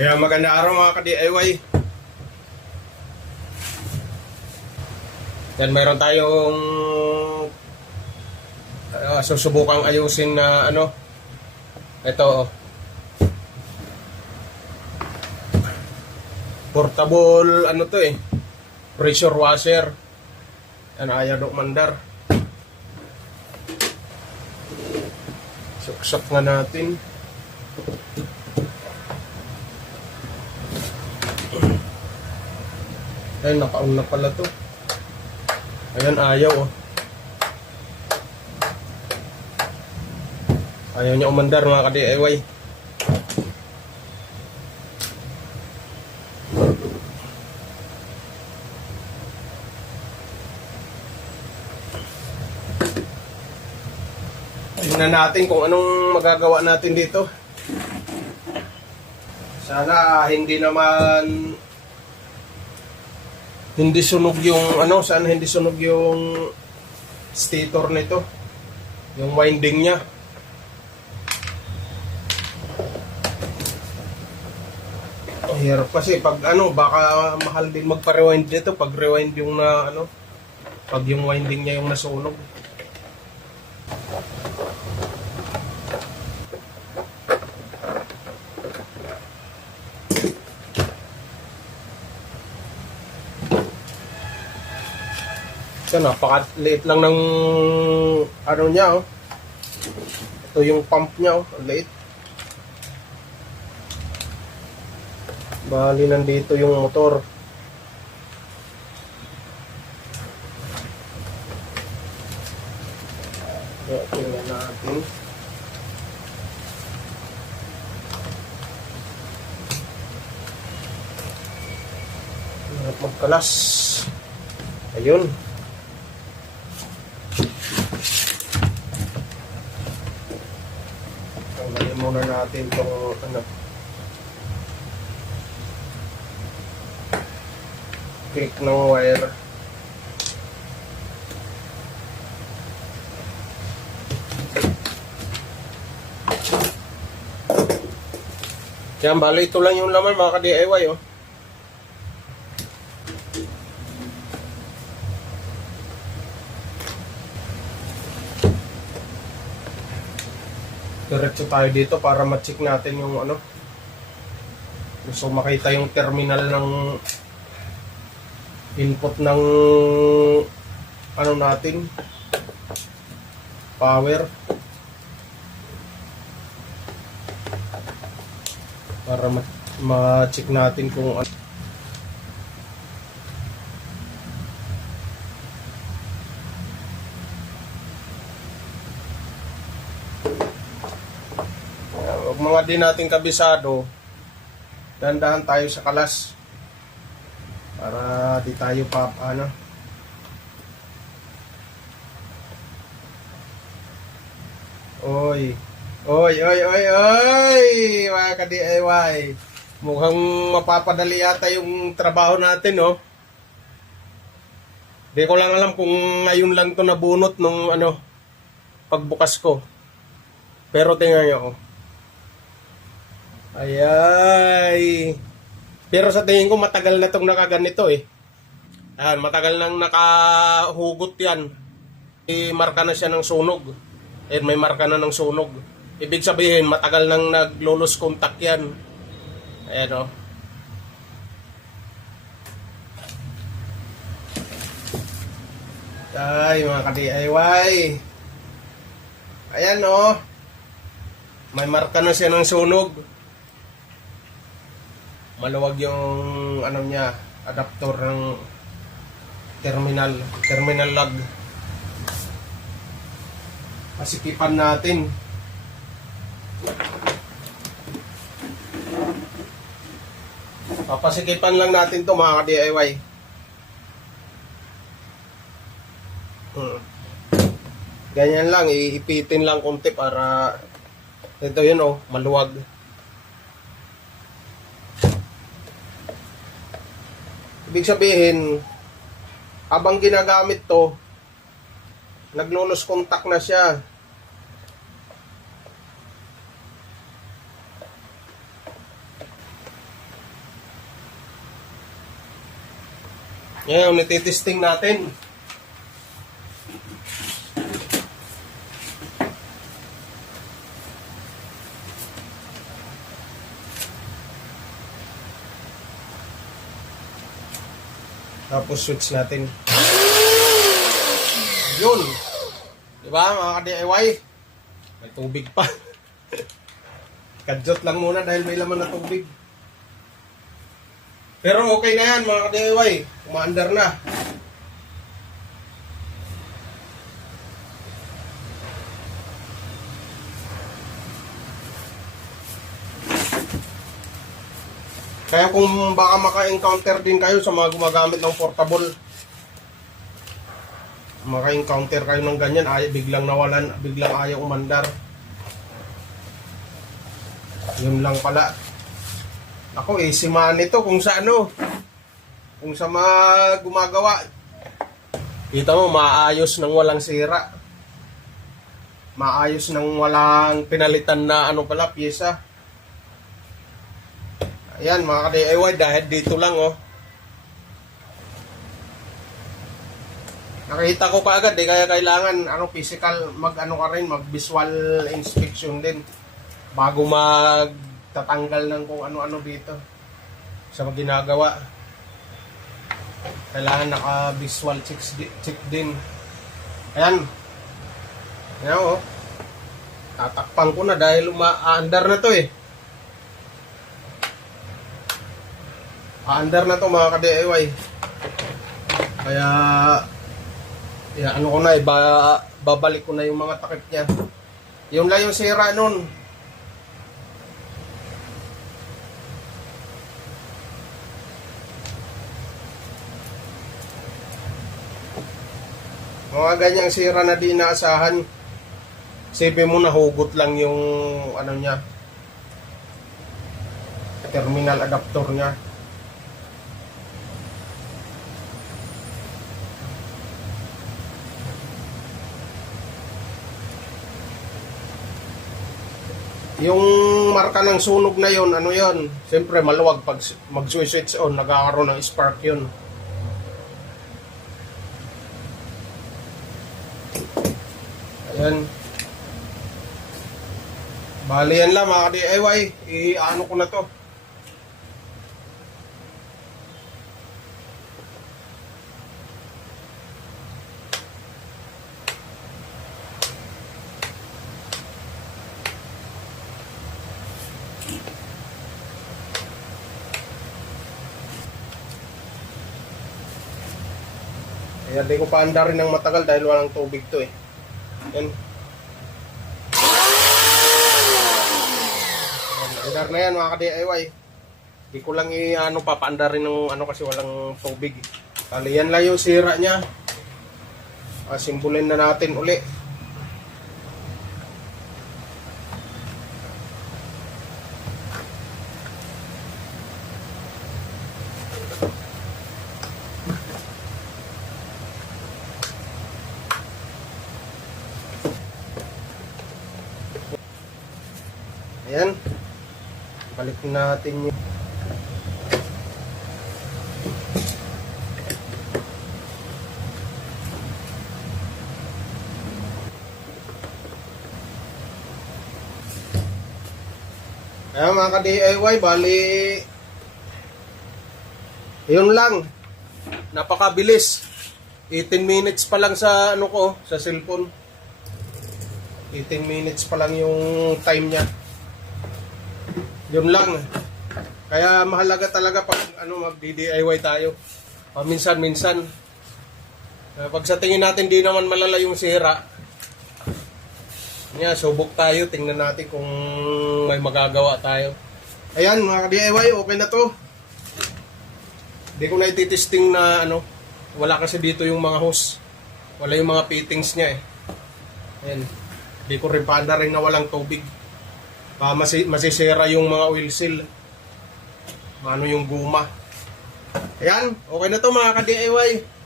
Kaya maganda araw mga ka-DIY. Yan, mayroon tayong uh, susubukang ayusin na ano. Ito. oh. Portable ano to eh. Pressure washer. Yan ayaw dok mandar. Suksak nga natin. Ay, nakaon na pala to. Ayan, ayaw oh. Ayaw niya umandar mga ka-DIY. Tingnan natin kung anong magagawa natin dito. Sana hindi naman hindi sunog yung ano, sana hindi sunog yung stator nito. Yung winding niya. Hirap kasi pag ano, baka mahal din magpa-rewind dito pag rewind yung na ano, pag yung winding niya yung nasunog. Ito, napaka-liit lang ng ano niya, oh. Ito yung pump niya, oh. Ang liit. Bali, nandito yung motor. Kaya, tingnan natin. Magkalas. Ayun. Tanggalin muna natin itong ano. Cake ng wire. Yan, balo ito lang yung laman mga ka-DIY oh. Diretso tayo dito para ma-check natin yung ano. Gusto makita yung terminal ng input ng ano natin. Power. Para ma- ma-check natin kung ano Huwag mga di natin kabisado, dandahan tayo sa kalas. Para di tayo pa, ano. Oy. Oy, oy, oy, oy! Mga ka-DIY. Mukhang mapapadali yata yung trabaho natin, no? Di ko lang alam kung ngayon lang to nabunot nung ano, pagbukas ko. Pero tingnan nyo, oh. Ayay. Pero sa tingin ko matagal na tong nakaganito eh. Ayan, matagal nang nakahugot yan. May marka na siya ng sunog. Ayan, may marka na ng sunog. Ibig sabihin, matagal nang naglolos contact yan. Ayan o. Ay, mga ka-DIY. Ayan o. May marka na siya ng sunog maluwag yung ano niya adapter ng terminal terminal log pasikipan natin. Papasikipan lang natin to mga ka-DIY hmm. ganyan lang iipitin lang konti para ito yun oh maluwag Ibig sabihin, habang ginagamit to, naglulos contact na siya. Ngayon, nititesting natin. Tapos switch natin. Yun. Di ba mga ka-DIY? May tubig pa. Kadyot lang muna dahil may laman na tubig. Pero okay na yan mga ka-DIY. Umaandar na. Kaya kung baka maka-encounter din kayo sa mga gumagamit ng portable, maka-encounter kayo ng ganyan, ay biglang nawalan, biglang ayaw umandar. Yun lang pala. Ako, easy man ito kung sa ano, kung sa mga gumagawa. Kita mo, maayos ng walang sira. Maayos ng walang pinalitan na ano pala, pyesa. Ayan mga ka-DIY, dahil dito lang oh. Nakita ko kaagad, di kaya kailangan ano physical mag ano ka rin, mag visual inspection din bago magtatanggal ng kung ano-ano dito sa mga ginagawa. Kailangan naka visual check, check din. Ayan. Ayan oh. Tatakpan ko na dahil uma-under na to eh. Under na to mga ka-DIY. Kaya, ya, ano ko na, eh, ba, babalik ko na yung mga takip niya. Yung lang yung sira nun. Mga ganyang sira na di inaasahan. Sabi mo nahugot lang yung ano niya terminal adapter niya. Yung marka ng sunog na yon ano yon Siyempre maluwag pag mag-switch on, nagkakaroon ng spark yon Ayan. Bali yan lang mga DIY. I-ano ko na to. Kaya di ko pa anda rin ng matagal dahil walang tubig to eh. Yan. Andar na yan mga ka-DIY. Di ko lang i-ano papaanda rin ng ano kasi walang tubig. Kali yan lang yung sira niya. Ah, simbulin na natin uli. Ayan. Balik natin yung... Ayan mga ka-DIY, bali... Yun lang. Napakabilis. 18 minutes pa lang sa ano ko, sa cellphone. 18 minutes pa lang yung time niya. Yun lang. Kaya mahalaga talaga pag ano mag-DIY tayo. Paminsan-minsan. Uh, pag sa tingin natin di naman malala yung sira. Nga, subok tayo. Tingnan natin kung may magagawa tayo. Ayan, mga DIY, okay na to. Hindi ko na ititesting na ano. Wala kasi dito yung mga hose. Wala yung mga fittings niya eh. Ayan. Hindi ko rin paanda rin na walang tubig. Baka masi, masisira yung mga oil seal. Ano yung guma. Ayan, okay na to mga ka-DIY.